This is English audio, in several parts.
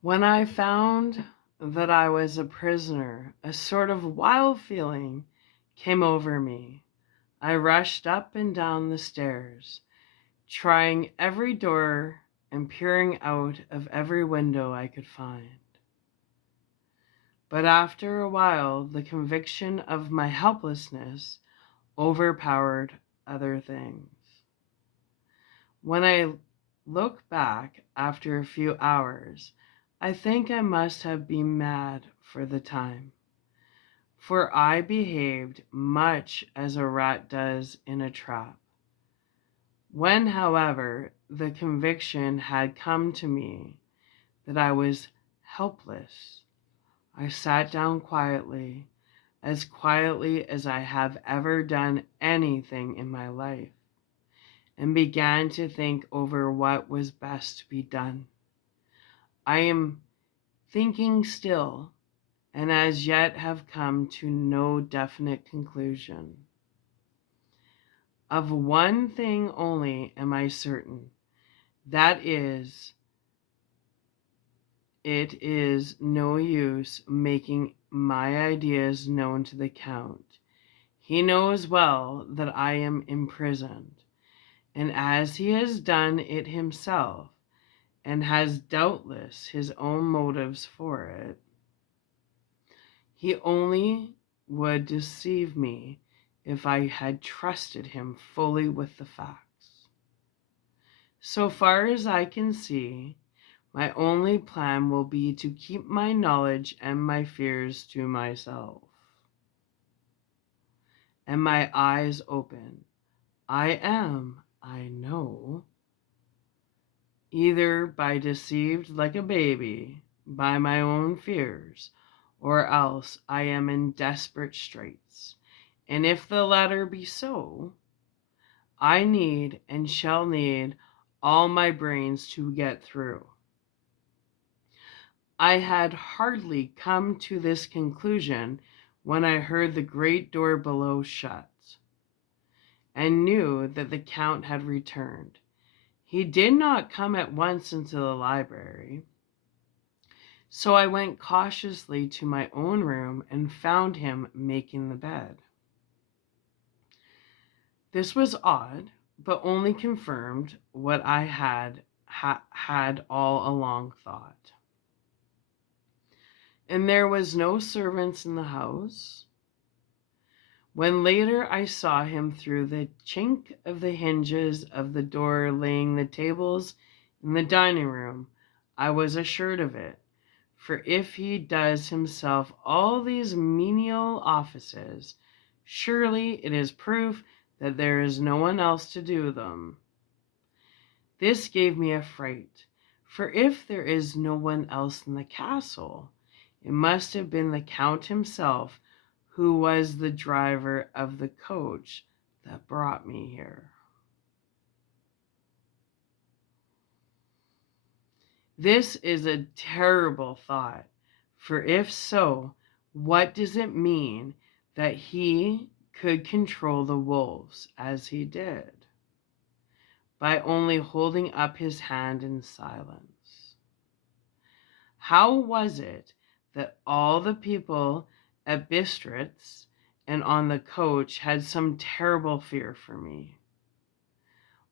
When I found that I was a prisoner, a sort of wild feeling came over me. I rushed up and down the stairs, trying every door and peering out of every window I could find. But after a while, the conviction of my helplessness overpowered other things. When I look back after a few hours, I think I must have been mad for the time, for I behaved much as a rat does in a trap. When, however, the conviction had come to me that I was helpless, I sat down quietly, as quietly as I have ever done anything in my life, and began to think over what was best to be done. I am thinking still, and as yet have come to no definite conclusion. Of one thing only am I certain, that is, it is no use making my ideas known to the Count. He knows well that I am imprisoned, and as he has done it himself, and has doubtless his own motives for it, he only would deceive me if I had trusted him fully with the facts. So far as I can see, my only plan will be to keep my knowledge and my fears to myself, and my eyes open. I am, I know, either by deceived like a baby by my own fears, or else I am in desperate straits. And if the latter be so, I need and shall need all my brains to get through. I had hardly come to this conclusion when I heard the great door below shut, and knew that the Count had returned. He did not come at once into the library, so I went cautiously to my own room and found him making the bed. This was odd, but only confirmed what I had all along thought. And there was no servants in the house. When later I saw him through the chink of the hinges of the door laying the tables in the dining room, I was assured of it. For if he does himself all these menial offices, surely it is proof that there is no one else to do them. This gave me a fright, for if there is no one else in the castle, it must have been the Count himself who was the driver of the coach that brought me here. This is a terrible thought, for if so, what does it mean that he could control the wolves as he did, by only holding up his hand in silence? How was it that all the people at Bistritz and on the coach had some terrible fear for me?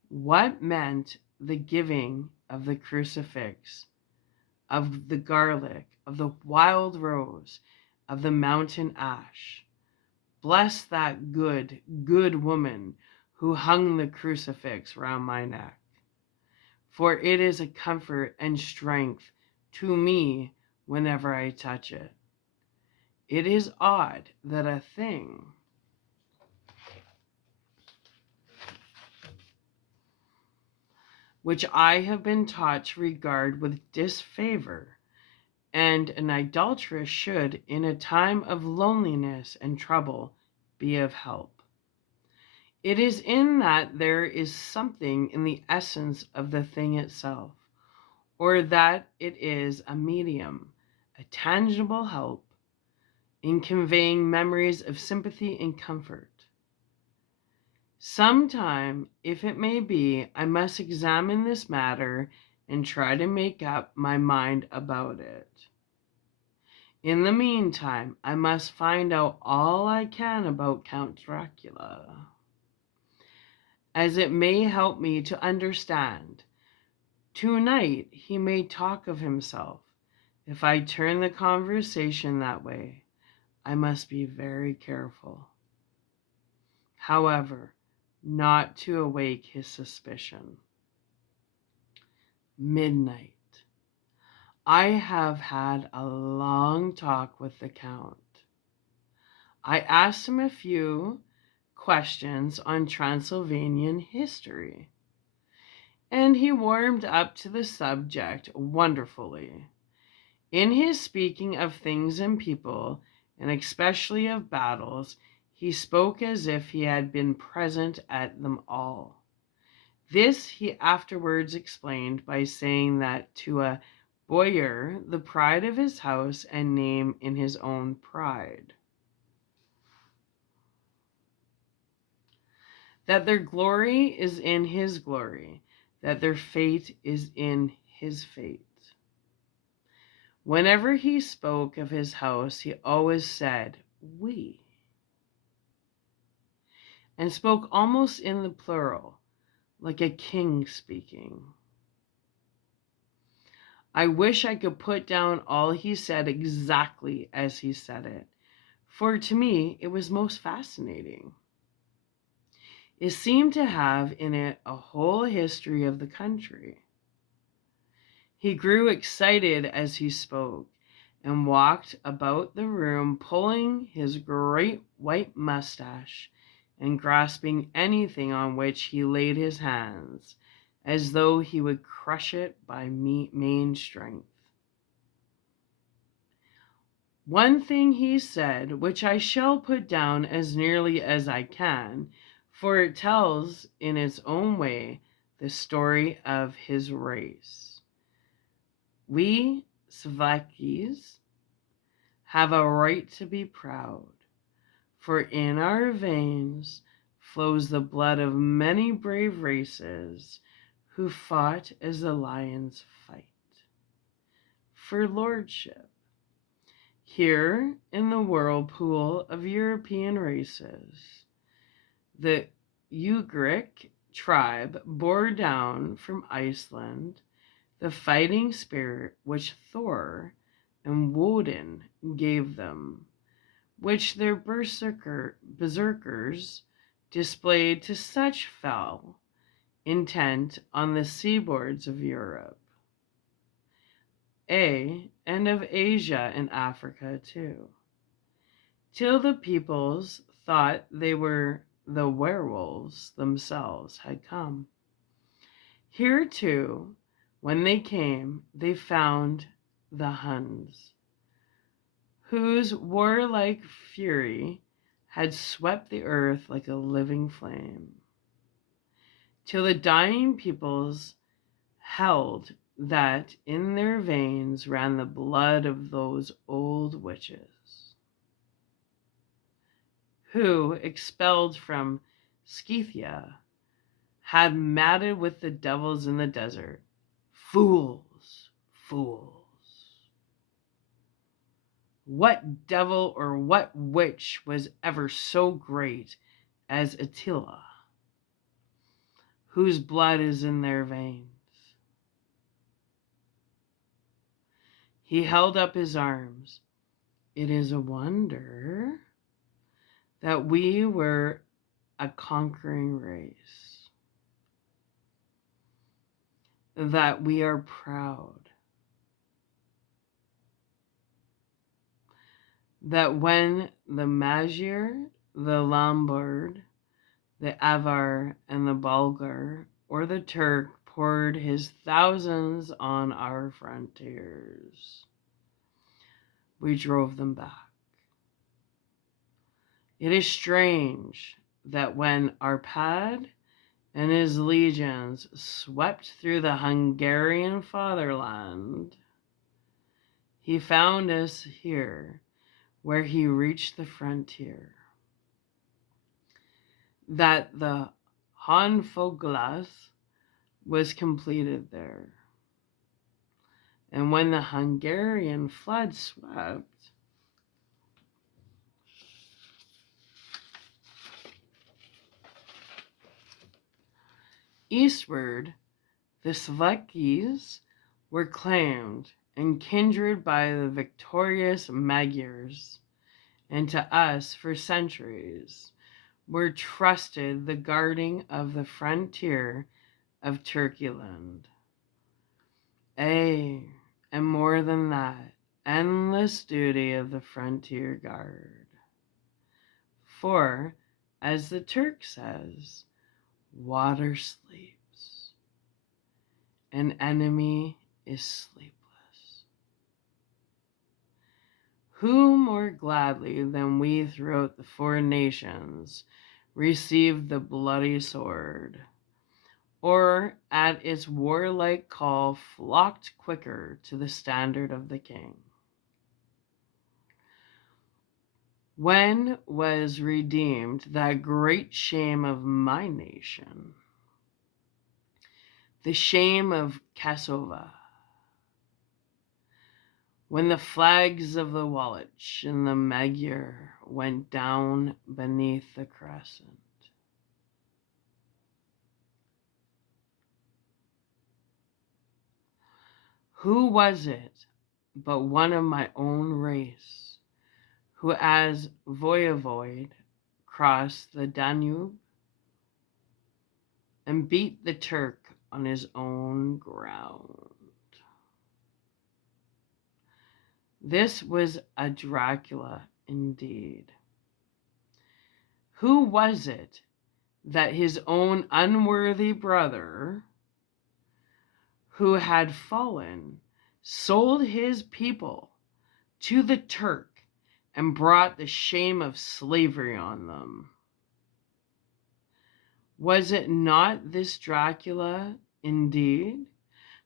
What meant the giving of the crucifix, of the garlic, of the wild rose, of the mountain ash? Bless that good, good woman who hung the crucifix round my neck, for it is a comfort and strength to me whenever I touch it. It is odd that a thing which I have been taught to regard with disfavor, and an idolatress should, in a time of loneliness and trouble, be of help. It is in that there is something in the essence of the thing itself, or that it is a medium, a tangible help in conveying memories of sympathy and comfort. Sometime, if it may be, I must examine this matter and try to make up my mind about it. In the meantime, I must find out all I can about Count Dracula, as it may help me to understand. Tonight he may talk of himself. If I turn the conversation that way, I must be very careful. However, not to awake his suspicion. Midnight. I have had a long talk with the Count. I asked him a few questions on Transylvanian history, and he warmed up to the subject wonderfully. In his speaking of things and people, and especially of battles, he spoke as if he had been present at them all. This he afterwards explained by saying that to a boyar, the pride of his house and name in his own pride, that their glory is in his glory, that their fate is in his fate. Whenever he spoke of his house, he always said, we, and spoke almost in the plural, like a king speaking. I wish I could put down all he said exactly as he said it, for to me it was most fascinating. It seemed to have in it a whole history of the country. He grew excited as he spoke, and walked about the room pulling his great white mustache and grasping anything on which he laid his hands, as though he would crush it by main strength. One thing he said, which I shall put down as nearly as I can, for it tells in its own way the story of his race. We Slovakians have a right to be proud, for in our veins flows the blood of many brave races who fought as the lions fight for lordship. Here in the whirlpool of European races, the Ugric tribe bore down from Iceland the fighting spirit which Thor and Woden gave them, which their berserkers displayed to such fell intent on the seaboards of Europe, and of Asia and Africa too, till the peoples thought they were the werewolves themselves had come. Here too, when they came, they found the Huns, whose warlike fury had swept the earth like a living flame, till the dying peoples held that in their veins ran the blood of those old witches, who, expelled from Scythia, had madded with the devils in the desert. Fools, fools. What devil or what witch was ever so great as Attila, whose blood is in their veins? He held up his arms. It is a wonder that we were a conquering race, that we are proud, that when the Magyar, the Lombard, the Avar, and the Bulgar, or the Turk poured his thousands on our frontiers, we drove them back. It is strange that when Arpad and his legions swept through the Hungarian fatherland, he found us here where he reached the frontier, that the Honfoglas was completed there. And when the Hungarian flood swept, eastward, the Slovakians were claimed and kindred by the victorious Magyars, and to us for centuries were trusted the guarding of the frontier of Turkeyland. Ay, and more than that, endless duty of the frontier guard. For, as the Turk says, water sleeps, an enemy is sleepless. Who more gladly than we throughout the four nations received the bloody sword, or at its warlike call flocked quicker to the standard of the king? When was redeemed that great shame of my nation, the shame of Kasova, when the flags of the Wallach and the Magyar went down beneath the crescent? Who was it but one of my own race, who as voivode crossed the Danube and beat the Turk on his own ground? This was a Dracula indeed. Who was it that his own unworthy brother, who had fallen, sold his people to the Turk and brought the shame of slavery on them? Was it not this Dracula indeed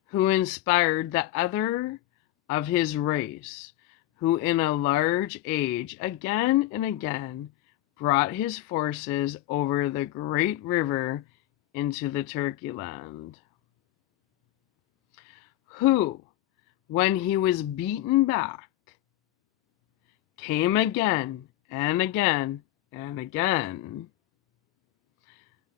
who inspired the other of his race, who in a large age again and again brought his forces over the great river into the Turkey land? Who, when he was beaten back, came again and again and again,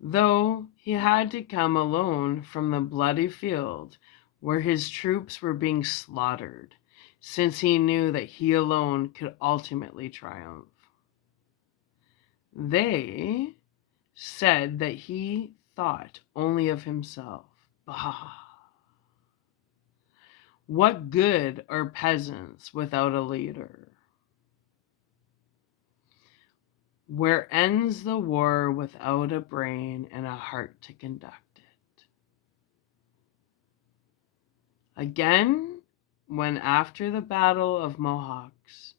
though he had to come alone from the bloody field where his troops were being slaughtered, since he knew that he alone could ultimately triumph. They said that he thought only of himself. Bah! What good are peasants without a leader? Where ends the war without a brain and a heart to conduct it? Again, when after the Battle of Mohawks,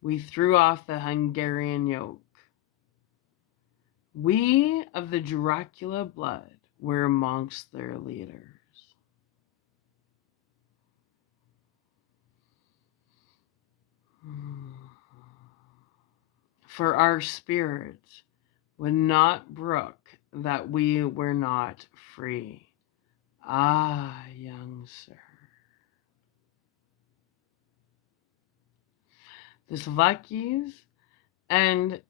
we threw off the Hungarian yoke, we of the Dracula blood were amongst their leaders. For our spirits would not brook that we were not free. Ah, young sir. The Slovakians and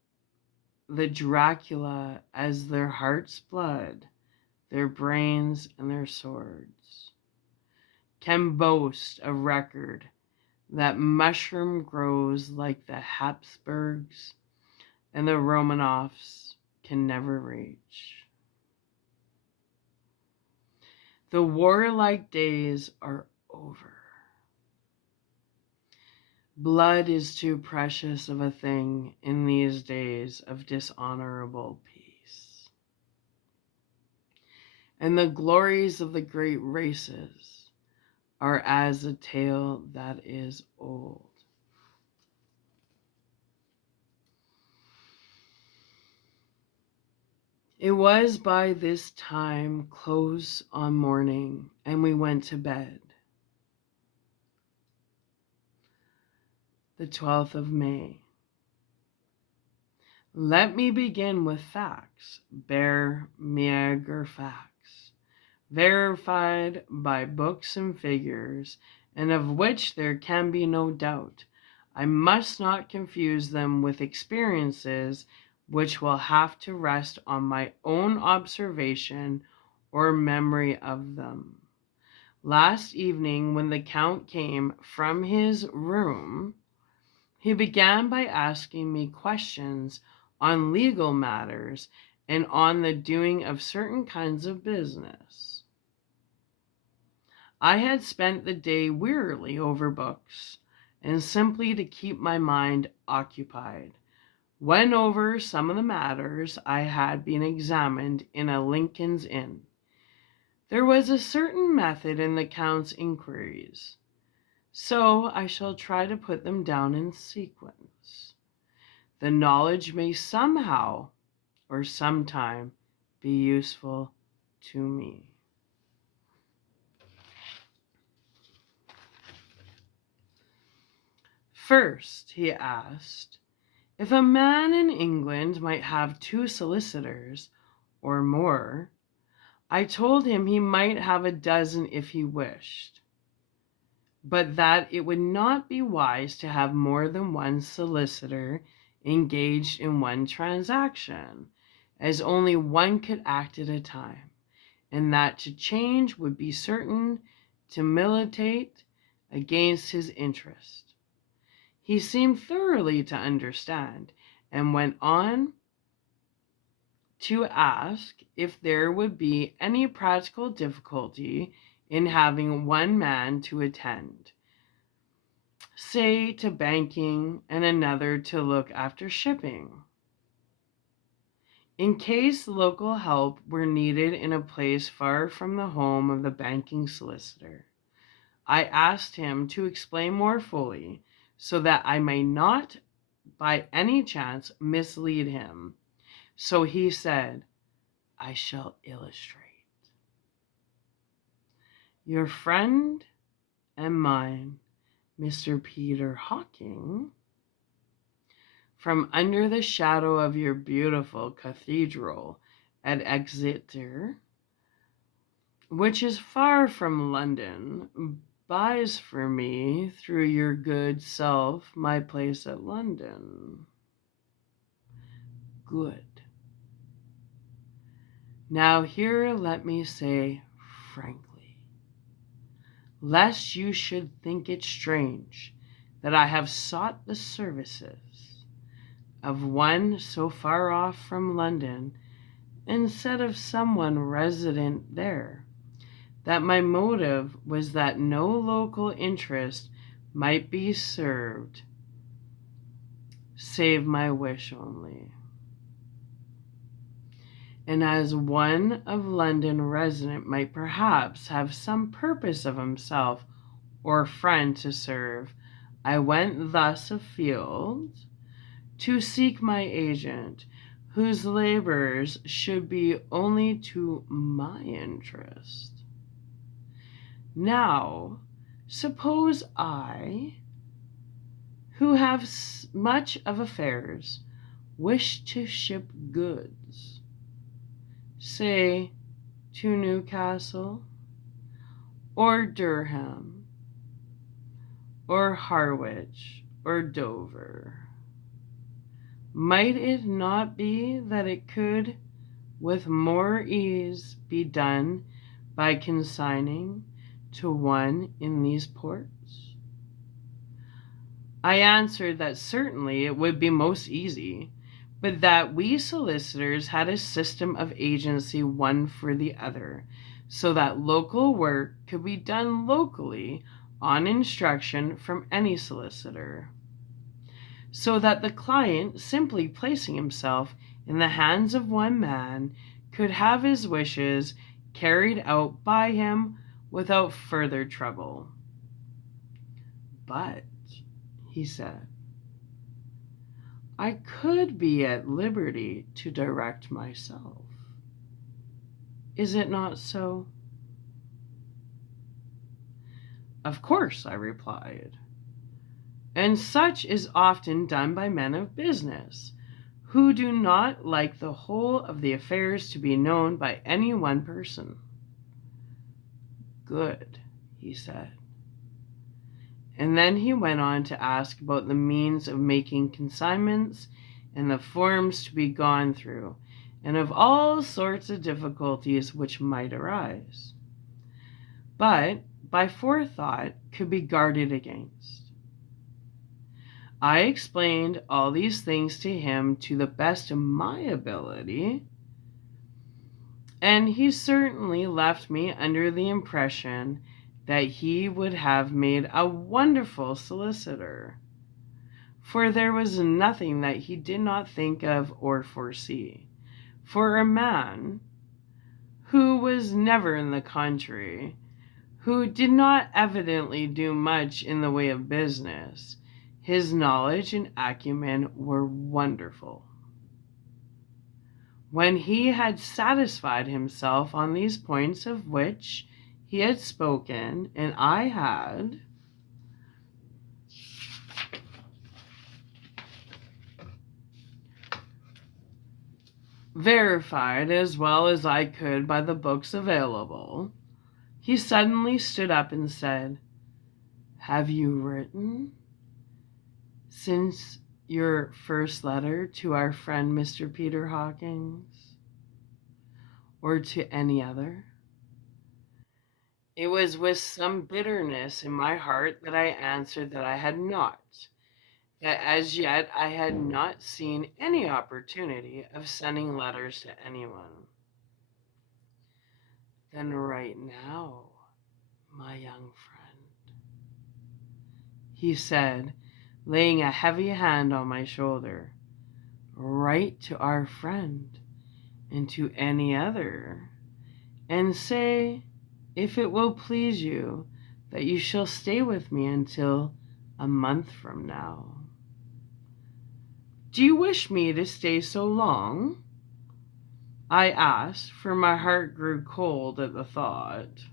the Dracula as their heart's blood, their brains and their swords, can boast a record that mushroom grows like the Habsburgs and the Romanovs can never reach. The warlike days are over. Blood is too precious of a thing in these days of dishonorable peace. And the glories of the great races are as a tale that is old. It was by this time close on morning, and we went to bed. The 12th of May. Let me begin with facts, bare, meager facts, verified by books and figures, and of which there can be no doubt. I must not confuse them with experiences which will have to rest on my own observation or memory of them. Last evening, when the Count came from his room, he began by asking me questions on legal matters and on the doing of certain kinds of business. I had spent the day wearily over books, and simply to keep my mind occupied, went over some of the matters I had been examined in a Lincoln's Inn. There was a certain method in the Count's inquiries, so I shall try to put them down in sequence. The knowledge may somehow or sometime be useful to me. First, he asked, if a man in England might have 2 solicitors or more. I told him he might have a dozen if he wished, but that it would not be wise to have more than one solicitor engaged in one transaction, as only one could act at a time, and that to change would be certain to militate against his interest. He seemed thoroughly to understand, and went on to ask if there would be any practical difficulty in having one man to attend, say, to banking, and another to look after shipping. In case local help were needed in a place far from the home of the banking solicitor, I asked him to explain more fully, so that I may not by any chance mislead him. So he said, I shall illustrate. Your friend and mine, Mr. Peter Hawking, from under the shadow of your beautiful cathedral at Exeter, which is far from London, buys for me through your good self my place at London. Good. Now here let me say frankly, lest you should think it strange that I have sought the services of one so far off from London instead of someone resident there, that my motive was that no local interest might be served, save my wish only. And as one of London resident might perhaps have some purpose of himself or friend to serve, I went thus afield to seek my agent, whose labors should be only to my interest. Now, suppose I, who have much of affairs, wish to ship goods, say, to Newcastle, or Durham, or Harwich, or Dover. Might it not be that it could with more ease be done by consigning to one in these ports? I answered that certainly it would be most easy, but that we solicitors had a system of agency one for the other, so that local work could be done locally on instruction from any solicitor, so that the client, simply placing himself in the hands of one man, could have his wishes carried out by him without further trouble. But, he said, I could be at liberty to direct myself. Is it not so? Of course, I replied. And such is often done by men of business, who do not like the whole of the affairs to be known by any one person. Good, he said. And then he went on to ask about the means of making consignments and the forms to be gone through, and of all sorts of difficulties which might arise, but by forethought could be guarded against. I explained all these things to him to the best of my ability, and he certainly left me under the impression that he would have made a wonderful solicitor, for there was nothing that he did not think of or foresee. For a man who was never in the country, who did not evidently do much in the way of business, his knowledge and acumen were wonderful. When he had satisfied himself on these points of which he had spoken, and I had verified as well as I could by the books available, he suddenly stood up and said, "Have you written since your first letter to our friend Mr. Peter Hawkins, or to any other?" It was with some bitterness in my heart that I answered that I had not, that as yet I had not seen any opportunity of sending letters to anyone. "Then write now, my young friend," he said, laying a heavy hand on my shoulder. "Write to our friend and to any other, and say, if it will please you, that you shall stay with me until a month from now." "Do you wish me to stay so long?" I asked, for my heart grew cold at the thought.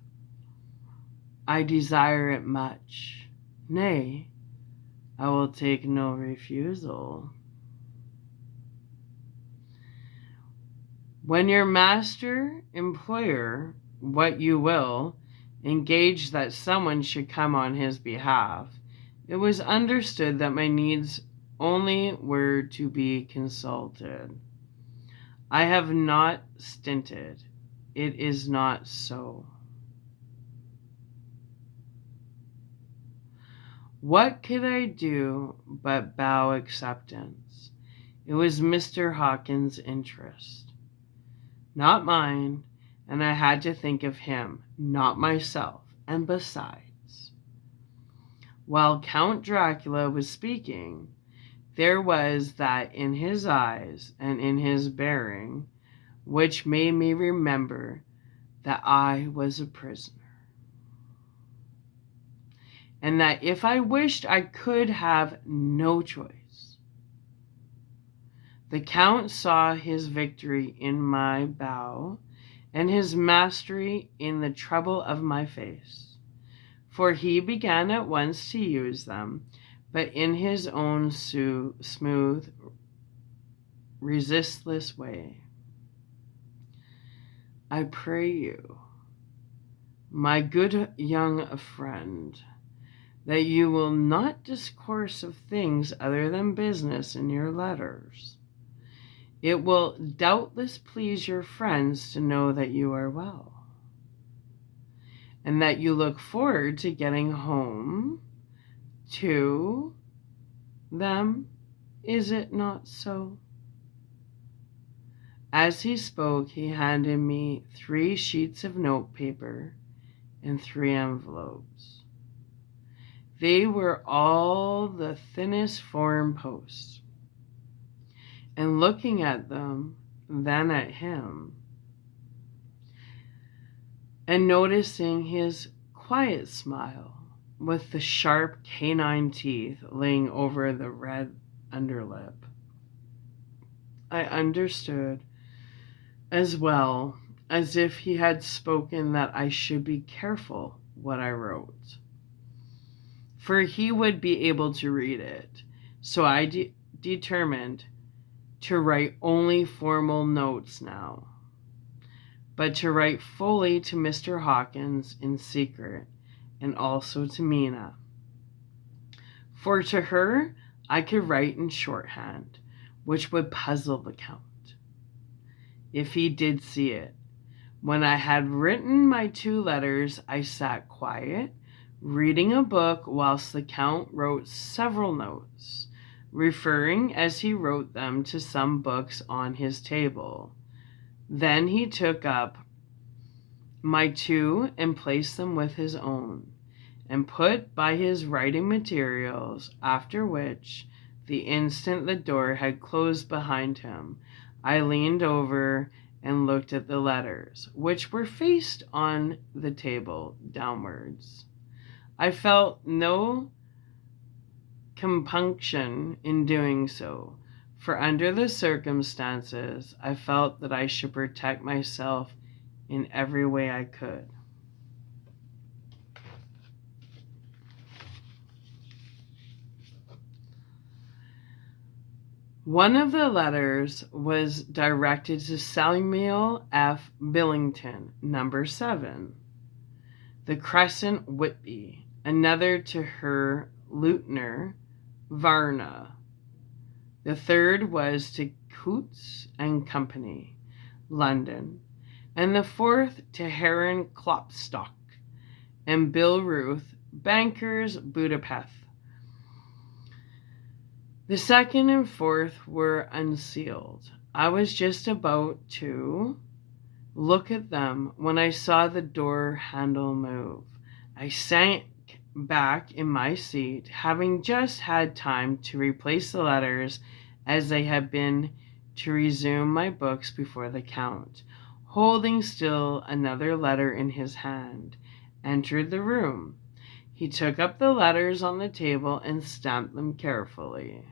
"I desire it much. Nay, I will take no refusal." "When your master, employer, what you will, engaged that someone should come on his behalf, it was understood that my needs only were to be consulted. I have not stinted. It is not so." What could I do but bow acceptance? It was Mr. Hawkins' interest, not mine, and I had to think of him, not myself. And besides, while Count Dracula was speaking, there was that in his eyes and in his bearing which made me remember that I was a prisoner, and that if I wished I could have no choice. The Count saw his victory in my bow, and his mastery in the trouble of my face, for he began at once to use them, but in his own smooth, resistless way. "I pray you, my good young friend, that you will not discourse of things other than business in your letters. It will doubtless please your friends to know that you are well, and that you look forward to getting home to them. Is it not so?" As he spoke, he handed me 3 sheets of notepaper and 3 envelopes. They were all the thinnest foreign post. And looking at them, then at him, and noticing his quiet smile with the sharp canine teeth laying over the red underlip, I understood as well as if he had spoken that I should be careful what I wrote, for he would be able to read it. So I determined to write only formal notes now, but to write fully to Mr. Hawkins in secret, and also to Mina. For to her I could write in shorthand, which would puzzle the Count, if he did see it. When I had written my 2 letters, I sat quiet, reading a book whilst the Count wrote several notes, referring as he wrote them to some books on his table. Then he took up my 2 and placed them with his own, and put by his writing materials, after which, the instant the door had closed behind him, I leaned over and looked at the letters, which were faced on the table downwards. I felt no compunction in doing so, for under the circumstances, I felt that I should protect myself in every way I could. One of the letters was directed to Samuel F. Billington, number 7, the Crescent, Whitby. Another to her Lieutenant Varna. The third was to Coutts and Company, London. And the fourth to Heron Klopstock and Bill Ruth, bankers, Budapest. The second and fourth were unsealed. I was just about to look at them when I saw the door handle move. I sank back in my seat, having just had time to replace the letters as they had been, to resume my books before the Count, holding still another letter in his hand, entered the room. He took up the letters on the table and stamped them carefully,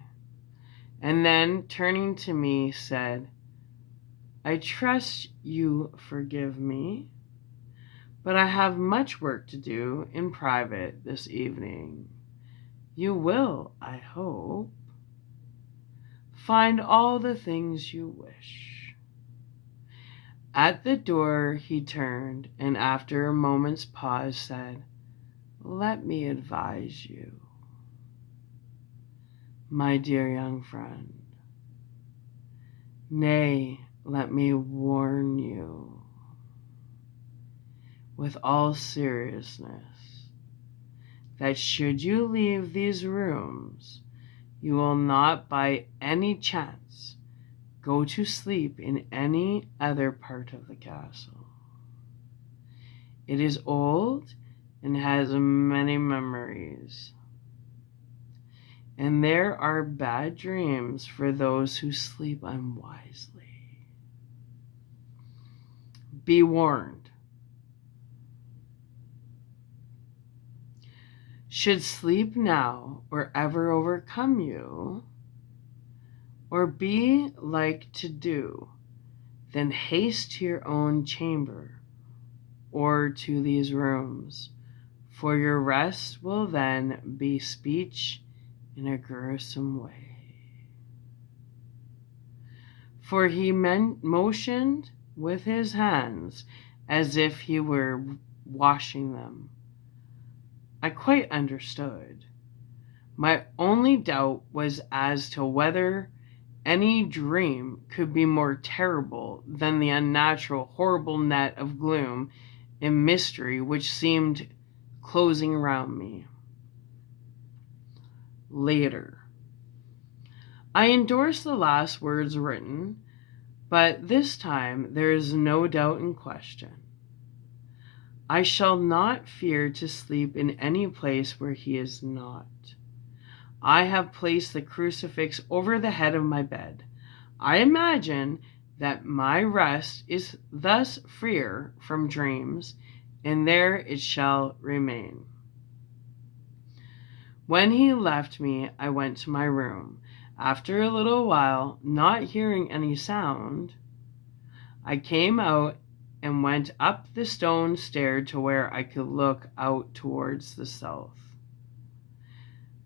and then, turning to me, said, "I trust you forgive me, but I have much work to do in private this evening. You will, I hope, find all the things you wish." At the door he turned, and after a moment's pause said, "Let me advise you, my dear young friend. Nay, let me warn you, with all seriousness, that should you leave these rooms, you will not by any chance go to sleep in any other part of the castle. It is old and has many memories, and there are bad dreams for those who sleep unwisely. Be warned. Should sleep now or ever overcome you, or be like to do, then haste to your own chamber or to these rooms, for your rest will then be speech in a gruesome way." For he motioned with his hands as if he were washing them. I quite understood. My only doubt was as to whether any dream could be more terrible than the unnatural, horrible net of gloom and mystery which seemed closing around me. Later. I endorse the last words written, but this time there is no doubt in question. I shall not fear to sleep in any place where he is not. I have placed the crucifix over the head of my bed. I imagine that my rest is thus freer from dreams, and there it shall remain. When he left me, I went to my room. After a little while, not hearing any sound, I came out and went up the stone stair to where I could look out towards the south.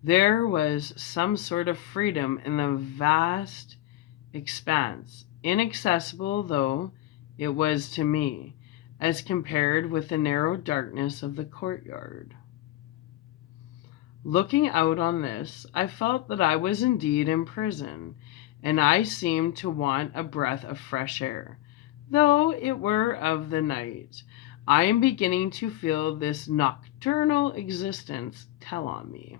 There was some sort of freedom in the vast expanse, inaccessible though it was to me, as compared with the narrow darkness of the courtyard. Looking out on this, I felt that I was indeed in prison, and I seemed to want a breath of fresh air, though it were of the night. I am beginning to feel this nocturnal existence tell on me.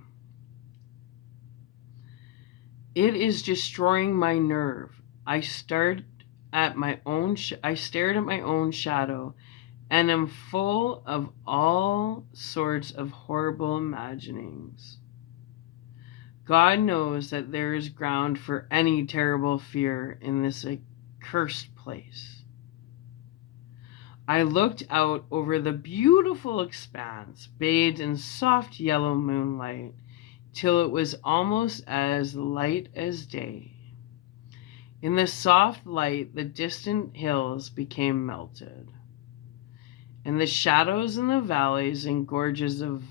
It is destroying my nerve. I stared at my own shadow and am full of all sorts of horrible imaginings. God knows that there is ground for any terrible fear in this accursed place. I looked out over the beautiful expanse, bathed in soft yellow moonlight, till it was almost as light as day. In the soft light, the distant hills became melted, and the shadows in the valleys and gorges of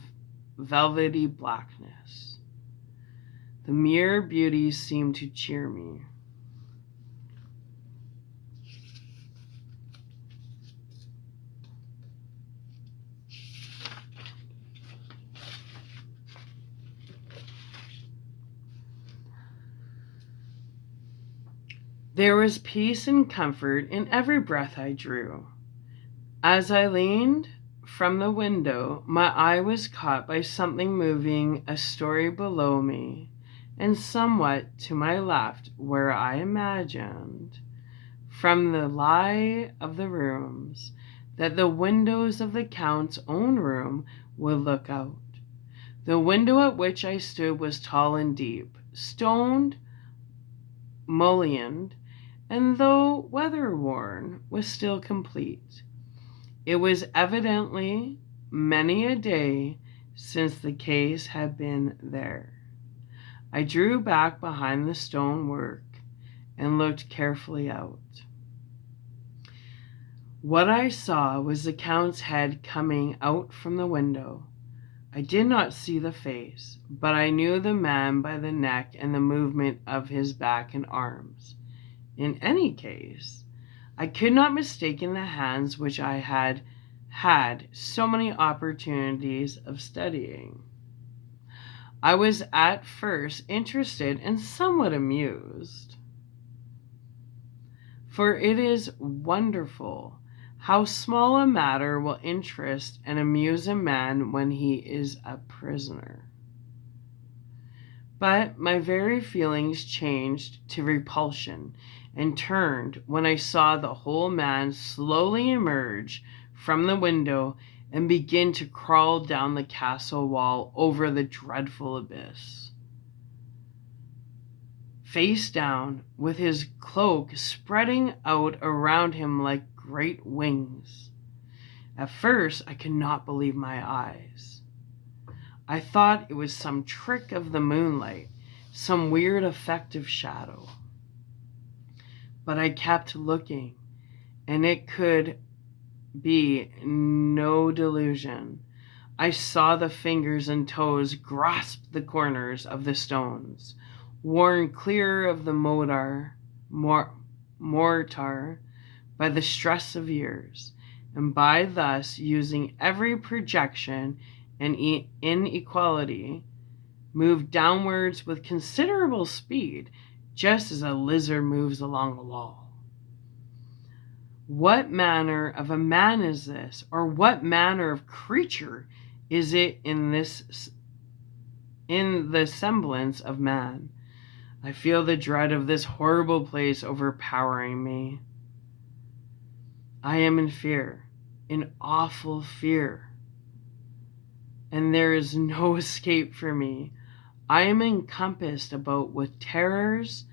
velvety blackness. The mere beauty seemed to cheer me. There was peace and comfort in every breath I drew. As I leaned from the window, my eye was caught by something moving a story below me and somewhat to my left, where I imagined, from the lie of the rooms, that the windows of the Count's own room would look out. The window at which I stood was tall and deep, stoned, mullioned, and though weather-worn, was still complete. It was evidently many a day since the case had been there. I drew back behind the stonework and looked carefully out. What I saw was the Count's head coming out from the window. I did not see the face, but I knew the man by the neck and the movement of his back and arms. In any case, I could not mistake the hands which I had had so many opportunities of studying. I was at first interested and somewhat amused, for it is wonderful how small a matter will interest and amuse a man when he is a prisoner. But my very feelings changed to repulsion and turned when I saw the whole man slowly emerge from the window and begin to crawl down the castle wall over the dreadful abyss. Face down, with his cloak spreading out around him like great wings. At first, I could not believe my eyes. I thought it was some trick of the moonlight, some weird effect of shadow. But I kept looking, and it could be no delusion. I saw the fingers and toes grasp the corners of the stones, worn clear of the mortar by the stress of years, and by thus using every projection and inequality, moved downwards with considerable speed, just as a lizard moves along a wall. What manner of a man is this, or what manner of creature is it in the semblance of man? I feel the dread of this horrible place overpowering me. I am in fear, in awful fear, and there is no escape for me. I am encompassed about with terrors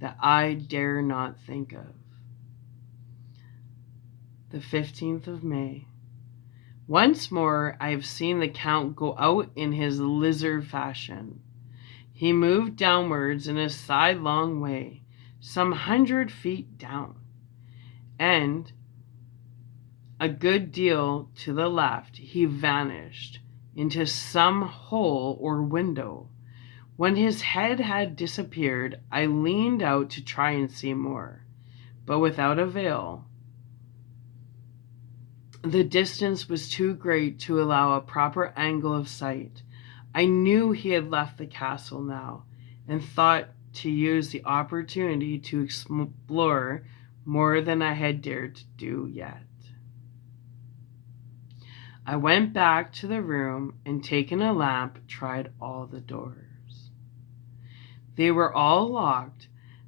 that I dare not think of. The 15th of May. Once more I have seen the Count go out in his lizard fashion. He moved downwards in a sidelong way, some 100 feet down, and a good deal to the left he vanished into some hole or window. When his head had disappeared, I leaned out to try and see more, but without avail. The distance was too great to allow a proper angle of sight. I knew he had left the castle now and thought to use the opportunity to explore more than I had dared to do yet. I went back to the room and, taking a lamp, tried all the doors. They were all locked,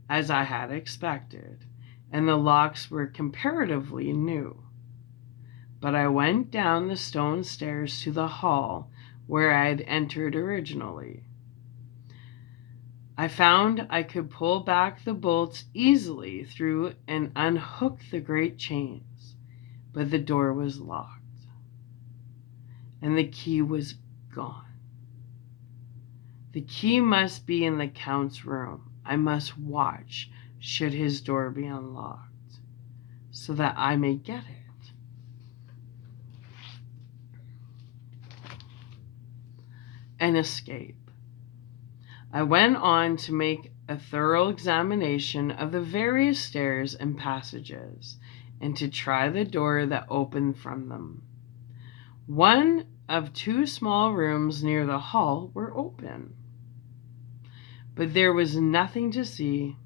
as I had expected, and the locks were comparatively new. But I went down the stone stairs to the hall where I had entered originally. I found I could pull back the bolts easily through and unhook the great chains, but the door was locked, and the key was gone. The key must be in the Count's room. I must watch should his door be unlocked, so that I may get it. And escape. I went on to make a thorough examination of the various stairs and passages, and to try the door that opened from them. One of two small rooms near the hall were open, but there was nothing to see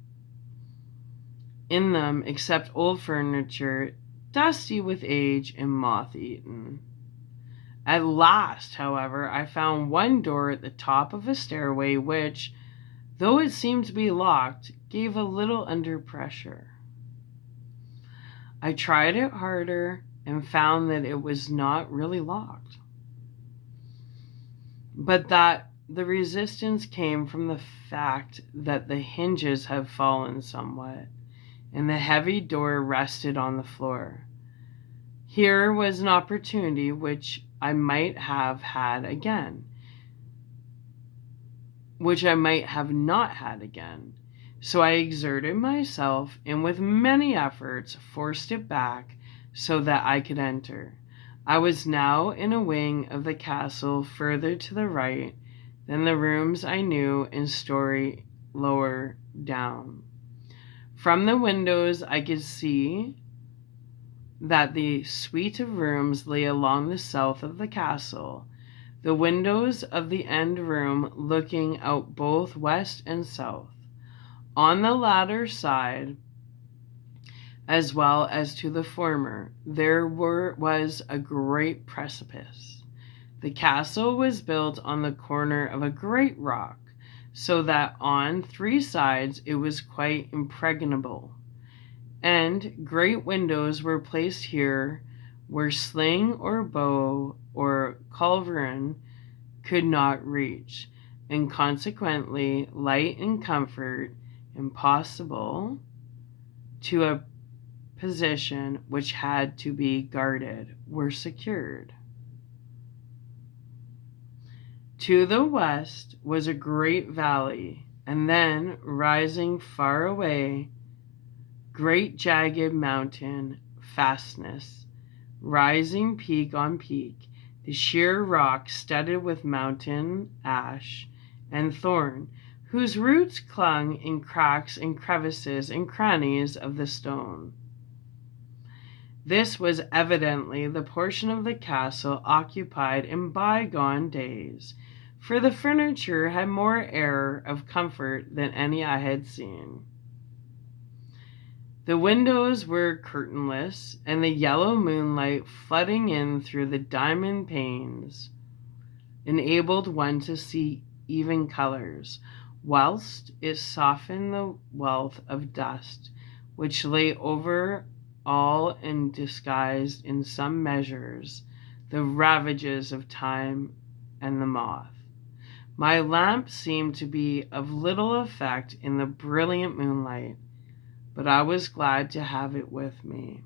in them except old furniture, dusty with age and moth-eaten. At last, however, I found one door at the top of a stairway which, though it seemed to be locked, gave a little under pressure. I tried it harder and found that it was not really locked, but that the resistance came from the fact that the hinges had fallen somewhat, and the heavy door rested on the floor. Here was an opportunity which I might have had again, which I might have not had again. So I exerted myself and with many efforts forced it back so that I could enter. I was now in a wing of the castle further to the right than the rooms I knew in story lower down. From the windows I could see that the suite of rooms lay along the south of the castle, the windows of the end room looking out both west and south. On the latter side, as well as to the former, there was a great precipice. The castle was built on the corner of a great rock, so that on three sides it was quite impregnable, and great windows were placed here where sling or bow or culverin could not reach, and consequently light and comfort, impossible to a position which had to be guarded, were secured. To the west was a great valley, and then, rising far away, great jagged mountain fastness, rising peak on peak, the sheer rock studded with mountain ash and thorn, whose roots clung in cracks and crevices and crannies of the stone. This was evidently the portion of the castle occupied in bygone days, for the furniture had more air of comfort than any I had seen. The windows were curtainless, and the yellow moonlight flooding in through the diamond panes enabled one to see even colors, whilst it softened the wealth of dust which lay over all and disguised in some measures the ravages of time and the moth. My lamp seemed to be of little effect in the brilliant moonlight, but I was glad to have it with me.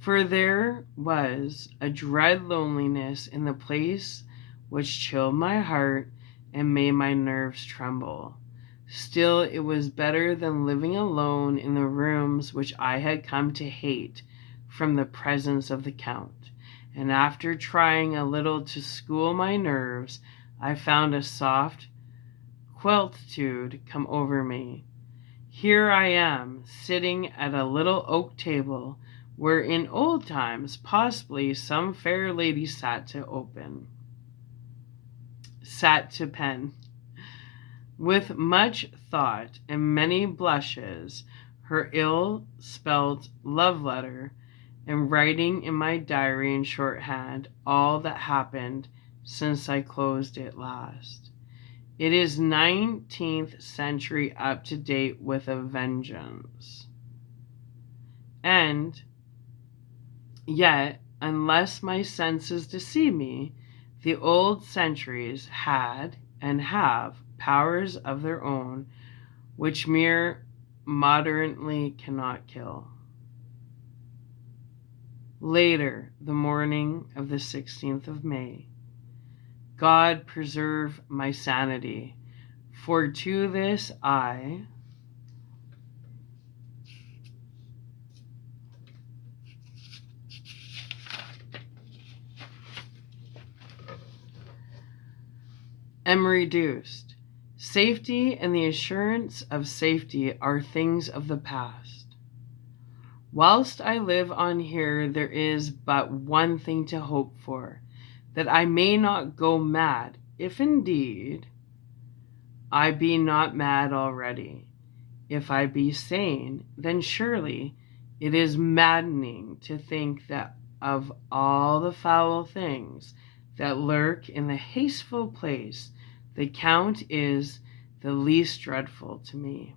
For there was a dread loneliness in the place which chilled my heart and made my nerves tremble. Still, it was better than living alone in the rooms which I had come to hate from the presence of the Count, and after trying a little to school my nerves, I found a soft quietude come over me. Here I am, sitting at a little oak table where in old times possibly some fair lady sat to pen. With much thought and many blushes, her ill-spelt love letter, and writing in my diary in shorthand all that happened since I closed it last. It is 19th century up to date with a vengeance. And yet, unless my senses deceive me, the old centuries had and have powers of their own which mere modernly cannot kill. Later, the morning of the 16th of May, God preserve my sanity, for to this I am reduced. Safety and the assurance of safety are things of the past. Whilst I live on here, there is but one thing to hope for, that I may not go mad, if indeed I be not mad already. If I be sane, then surely it is maddening to think that of all the foul things that lurk in the hasteful place, the count is the least dreadful to me.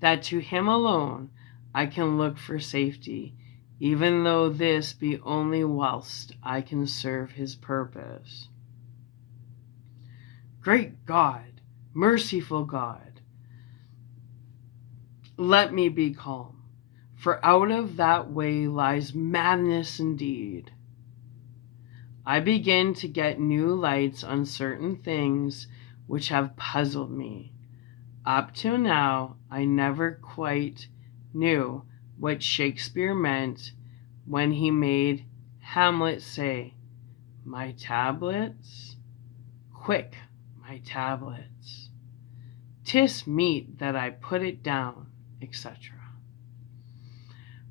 That to him alone I can look for safety, even though this be only whilst I can serve his purpose. Great God, merciful God, let me be calm, for out of that way lies madness indeed. I begin to get new lights on certain things which have puzzled me. Up till now, I never quite knew what Shakespeare meant when he made Hamlet say, "My tablets, quick, my tablets. 'Tis meet that I put it down," etc.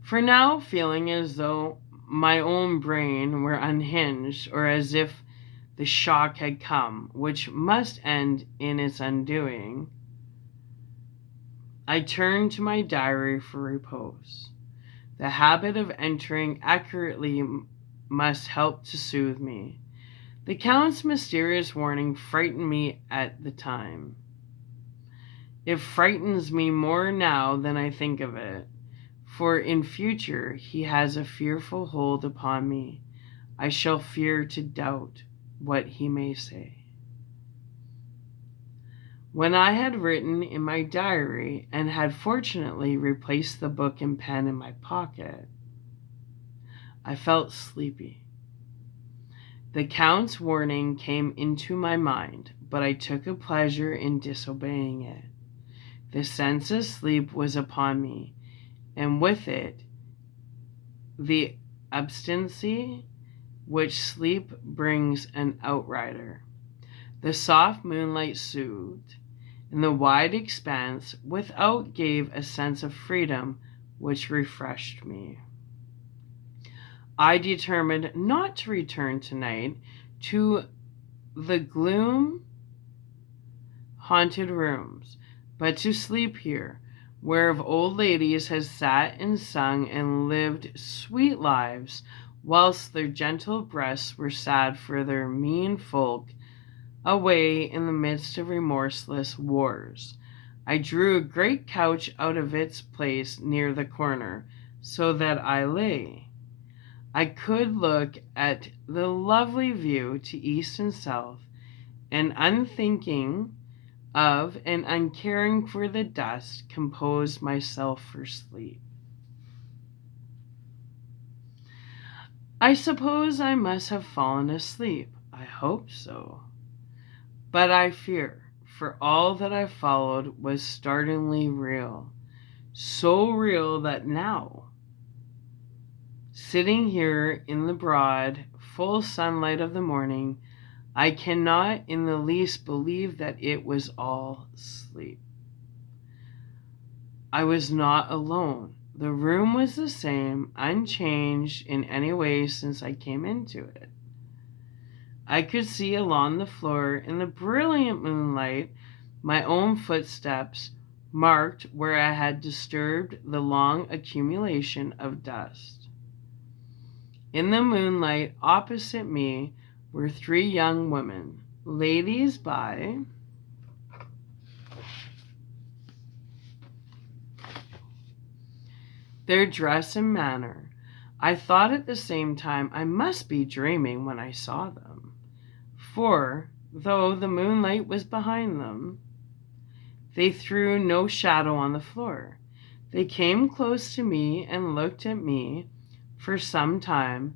For now, feeling as though my own brain were unhinged, or as if the shock had come, which must end in its undoing, I turned to my diary for repose. The habit of entering accurately must help to soothe me. The Count's mysterious warning frightened me at the time. It frightens me more now than I think of it, for in future he has a fearful hold upon me. I shall fear to doubt what he may say. When I had written in my diary and had fortunately replaced the book and pen in my pocket, I felt sleepy. The Count's warning came into my mind, but I took a pleasure in disobeying it. The sense of sleep was upon me, and with it the abstinency which sleep brings an outrider. The soft moonlight soothed, and the wide expanse without gave a sense of freedom which refreshed me. I determined not to return tonight to the gloom-haunted rooms, but to sleep here, where of old ladies has sat and sung and lived sweet lives, whilst their gentle breasts were sad for their mean folk away in the midst of remorseless wars. I drew a great couch out of its place near the corner, so that I lay. I could look at the lovely view to east and south, and unthinking of and uncaring for the dust, compose myself for sleep. I suppose I must have fallen asleep. I hope so. But I fear, for all that I followed was startlingly real. So real that now, sitting here in the broad, full sunlight of the morning, I cannot in the least believe that it was all sleep. I was not alone. The room was the same, unchanged in any way since I came into it. I could see along the floor in the brilliant moonlight my own footsteps marked where I had disturbed the long accumulation of dust. In the moonlight opposite me were three young women, ladies by their dress and manner. I thought at the same time I must be dreaming when I saw them, for, though the moonlight was behind them, they threw no shadow on the floor. They came close to me and looked at me for some time,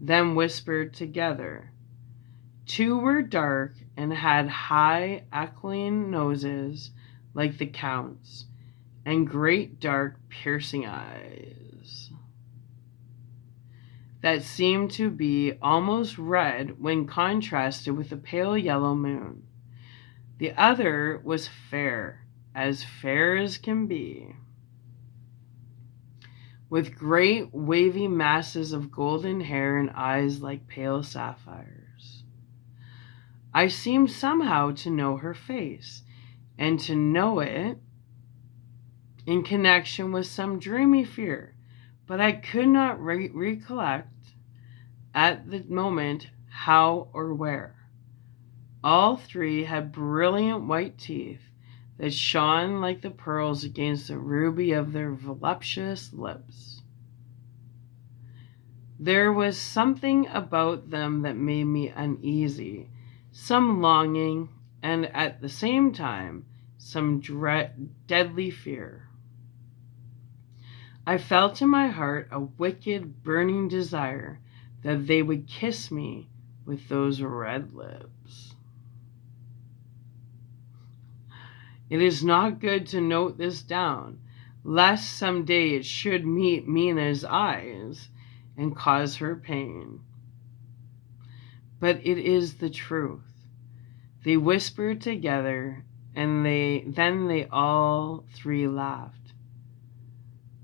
then whispered together. Two were dark and had high aquiline noses like the Count's, and great dark piercing eyes that seemed to be almost red when contrasted with the pale yellow moon. The other was fair as can be, with great wavy masses of golden hair and eyes like pale sapphires. I seemed somehow to know her face, and to know it in connection with some dreamy fear, but I could not recollect at the moment how or where. All three had brilliant white teeth that shone like the pearls against the ruby of their voluptuous lips. There was something about them that made me uneasy, some longing, and at the same time some deadly fear. I felt in my heart a wicked, burning desire that they would kiss me with those red lips. It is not good to note this down, lest some day it should meet Mina's eyes and cause her pain. But it is the truth. They whispered together, and then they all three laughed.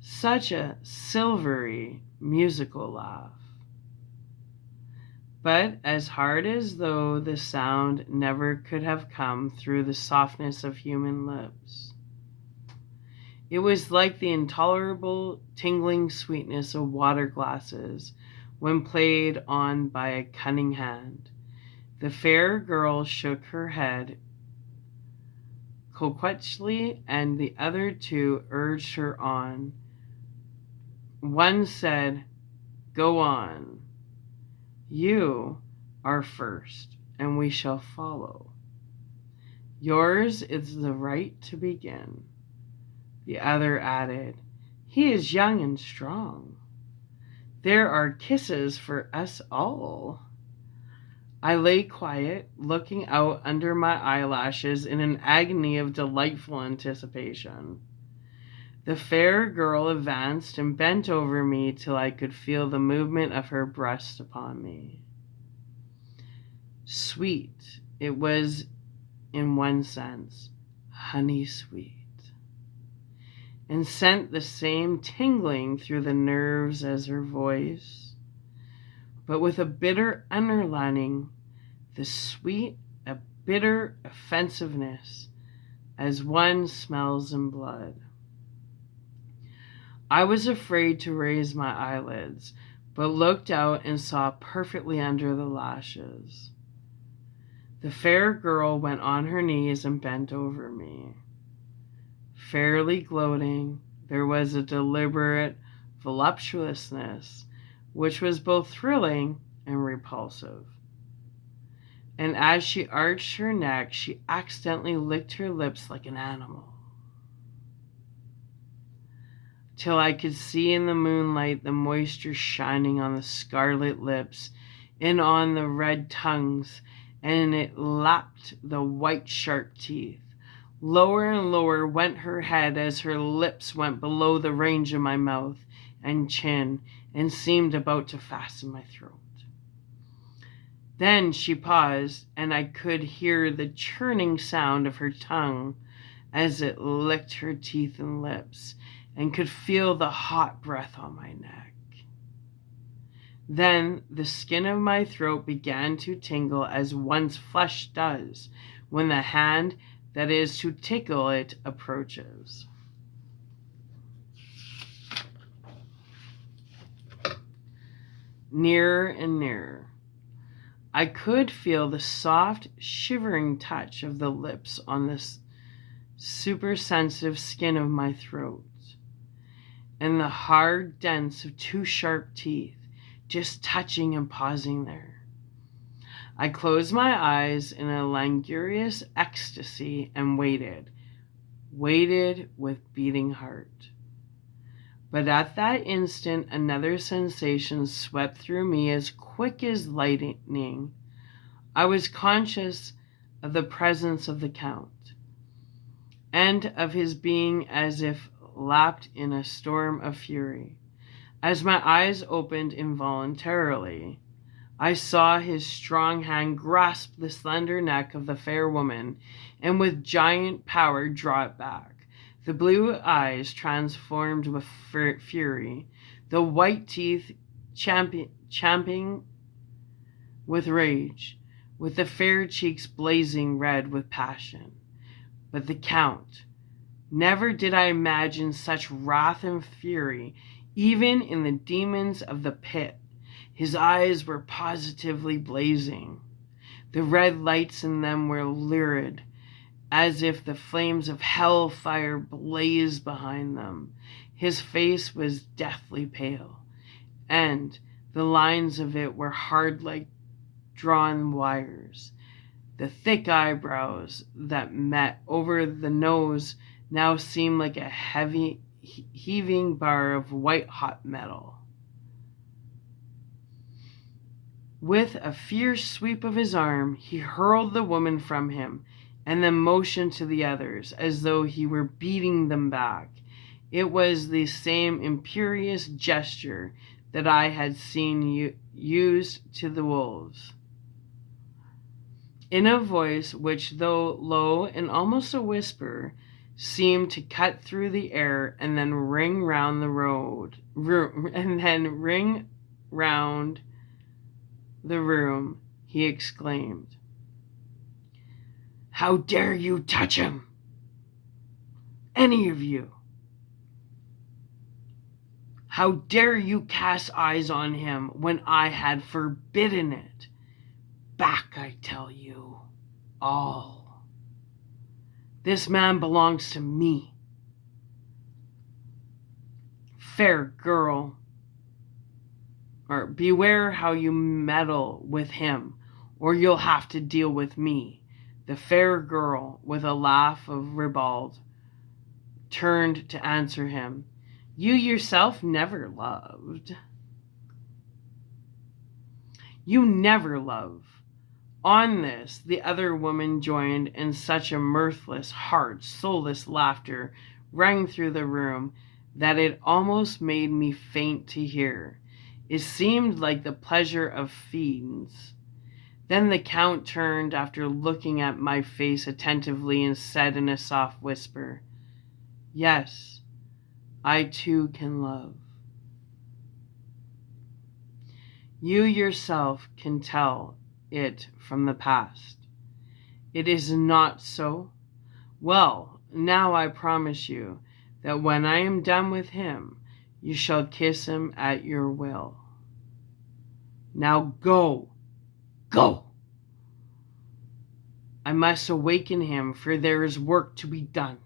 Such a silvery, musical laugh, but as hard as though the sound never could have come through the softness of human lips. It was like the intolerable tingling sweetness of water glasses when played on by a cunning hand. The fair girl shook her head coquettishly, and the other two urged her on. One said, "Go on. You are first, and we shall follow. Yours is the right to begin." The other added, "He is young and strong. There are kisses for us all." I lay quiet, looking out under my eyelashes in an agony of delightful anticipation. The fair girl advanced and bent over me till I could feel the movement of her breast upon me. Sweet, it was in one sense, honey sweet, and sent the same tingling through the nerves as her voice, but with a bitter underlining, the sweet, a bitter offensiveness, as one smells in blood. I was afraid to raise my eyelids, but looked out and saw perfectly under the lashes. The fair girl went on her knees and bent over me. Fairly gloating, there was a deliberate voluptuousness which was both thrilling and repulsive. And as she arched her neck, she accidentally licked her lips like an animal, till I could see in the moonlight the moisture shining on the scarlet lips and on the red tongues, and it lapped the white sharp teeth. Lower and lower went her head as her lips went below the range of my mouth and chin and seemed about to fasten my throat. Then she paused, and I could hear the churning sound of her tongue as it licked her teeth and lips, and could feel the hot breath on my neck. Then the skin of my throat began to tingle as one's flesh does when the hand that is to tickle it approaches. Nearer and nearer. I could feel the soft, shivering touch of the lips on the supersensitive skin of my throat, and the hard dents of two sharp teeth just touching and pausing there. I closed my eyes in a languorous ecstasy and waited with beating heart. But at that instant, another sensation swept through me as quick as lightning. I was conscious of the presence of the Count, and of his being as if lapped in a storm of fury. As my eyes opened involuntarily, I saw his strong hand grasp the slender neck of the fair woman, and with giant power draw it back. The blue eyes transformed with fury, the white teeth champing with rage, with the fair cheeks blazing red with passion. But the Count, never did I imagine such wrath and fury, even in the demons of the pit. His eyes were positively blazing. The red lights in them were lurid, as if the flames of hell fire blazed behind them. His face was deathly pale, and the lines of it were hard like drawn wires. The thick eyebrows that met over the nose now seemed like a heavy, heaving bar of white-hot metal. With a fierce sweep of his arm, he hurled the woman from him, and then motioned to the others as though he were beating them back. It was the same imperious gesture that I had seen used to the wolves. In a voice which, though low and almost a whisper, seemed to cut through the air and then ring round the room, he exclaimed, "How dare you touch him? Any of you? How dare you cast eyes on him when I had forbidden it? Back, I tell you, all. This man belongs to me. Fair girl, or beware how you meddle with him, or you'll have to deal with me." The fair girl, with a laugh of ribald, turned to answer him. "You yourself never loved. You never love." On this, the other woman joined, and such a mirthless, hard, soulless laughter rang through the room that it almost made me faint to hear. It seemed like the pleasure of fiends. Then the Count turned after looking at my face attentively and said in a soft whisper, "Yes, I too can love. You yourself can tell it from the past. It is not so? Well, now I promise you that when I am done with him, you shall kiss him at your will. Now go, go. I must awaken him, for there is work to be done."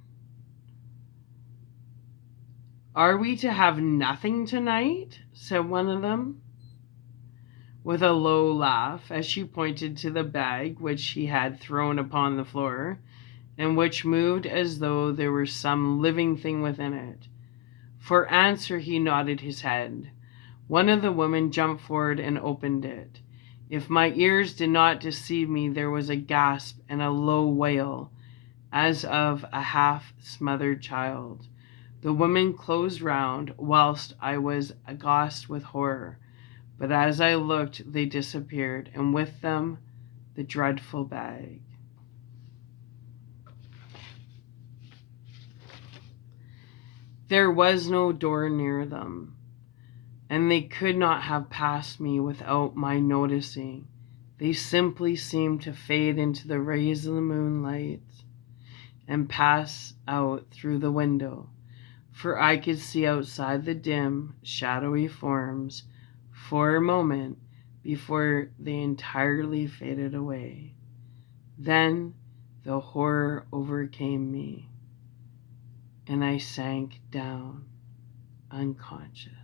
"Are we to have nothing tonight?" said one of them, with a low laugh, as she pointed to the bag which he had thrown upon the floor, and which moved as though there were some living thing within it. For answer he nodded his head. One of the women jumped forward and opened it. If my ears did not deceive me, there was a gasp and a low wail, as of a half-smothered child. The women closed round, whilst I was aghast with horror. But as I looked, they disappeared, and with them the dreadful bag. There was no door near them, and they could not have passed me without my noticing. They simply seemed to fade into the rays of the moonlight and pass out through the window, for I could see outside the dim, shadowy forms for a moment before they entirely faded away. Then the horror overcame me, and I sank down unconscious.